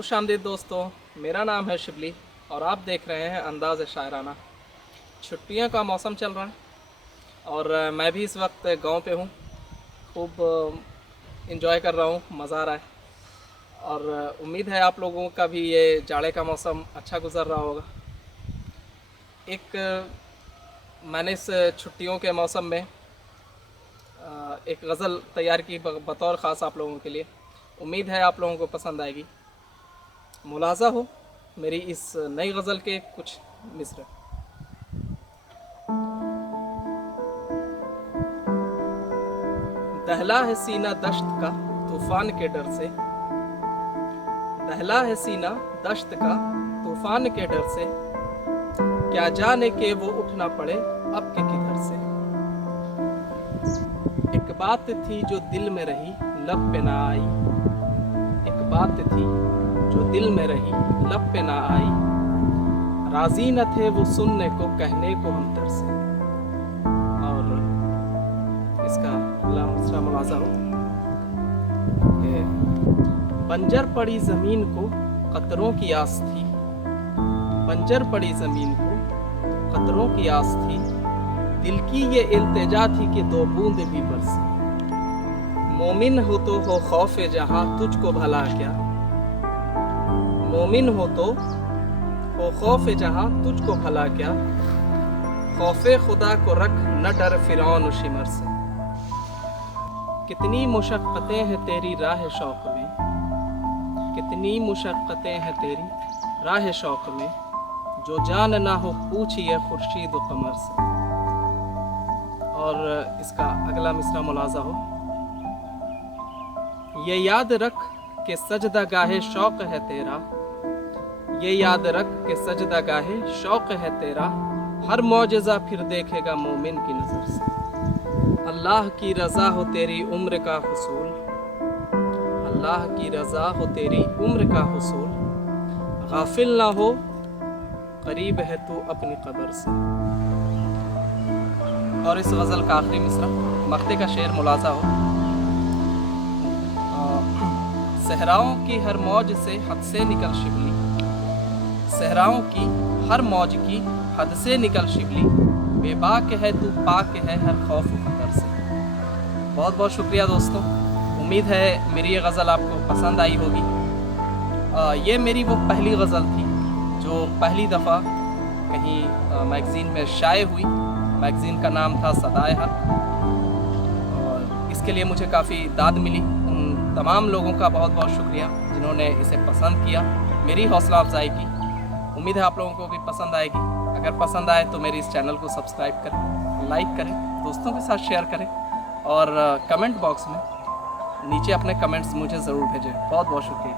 खुशामदीद दोस्तों, मेरा नाम है शिबली और आप देख रहे हैं अंदाज़ शायराना। छुट्टियों का मौसम चल रहा है और मैं भी इस वक्त गांव पे हूँ। खूब इंजॉय कर रहा हूँ, मज़ा आ रहा है और उम्मीद है आप लोगों का भी ये जाड़े का मौसम अच्छा गुजर रहा होगा। मैंने इस छुट्टियों के मौसम में एक गज़ल तैयार की बतौर ख़ास आप लोगों के लिए। उम्मीद है आप लोगों को पसंद आएगी। मुलाज़ा हो मेरी इस नई गज़ल के कुछ मिसरे। दहला है सीना दश्त का तूफ़ान के डर से, दहला है सीना दश्त का तूफ़ान के डर से, क्या जाने के वो उठ ना पड़े अब के किधर से। एक बात थी जो दिल में रही लब पे ना आई, एक बात थी जो दिल में रही लब पे ना आई, राजी न थे वो सुनने को कहने को हम तर से। और इसका अगला मिसरा मुलाज़ा हो कि बंजर पड़ी ज़मीन को कतरों की आस थी, बंजर पड़ी ज़मीन को कतरों की आस थी, दिल की ये इल्तिजा थी कि दो बूंद भी बरसे। मोमिन हो तो हो खौफ जहां तुझको भला क्या, मोमिन हो तो हो खौफ जहां तुझको भला क्या, खौफे खुदा को रख न डर फिरौन शिमर से। कितनी मुशक्क़तें हैं तेरी राह शौक़ में, कितनी मुशक्क़तें हैं तेरी राह शौक़ में, जो जान ना हो पूछिए खुर्शीद व कमर से। और इसका अगला मिसरा मुलाज़ा हो, ये याद रख कि सजदा गाहे शौक़ है तेरा, ये याद रख कि सजदा गाहे शौक़ है तेरा, हर मौजज़ा फिर देखेगा मोमिन की नज़र से। अल्लाह की रज़ा हो तेरी उम्र का हुसूल, अल्लाह की रज़ा हो तेरी उम्र का हुसूल, गाफिल ना हो करीब है तू अपनी कब्र से। और इस गज़ल का आखिरी मिसरा मक्ते का शेर मुलाज़ा हो, सहराओं की हर मौज से हद से निकल शिबली, सहराओं की हर मौज की हद से निकल शिबली, बेबाक है तू पाक है हर खौफ खतर से। बहुत बहुत शुक्रिया दोस्तों, उम्मीद है मेरी ये गज़ल आपको पसंद आई होगी। ये मेरी वो पहली गज़ल थी जो पहली दफ़ा कहीं मैगज़ीन में शाये हुई। मैगज़ीन का नाम था सदाए हक और इसके लिए मुझे काफ़ी दाद मिली। उन तमाम लोगों का बहुत बहुत शुक्रिया जिन्होंने इसे पसंद किया, मेरी हौसला अफजाई की। उम्मीद है आप लोगों को भी पसंद आएगी। अगर पसंद आए तो मेरे इस चैनल को सब्सक्राइब करें, लाइक करें, दोस्तों के साथ शेयर करें और कमेंट बॉक्स में नीचे अपने कमेंट्स मुझे ज़रूर भेजें। बहुत बहुत शुक्रिया।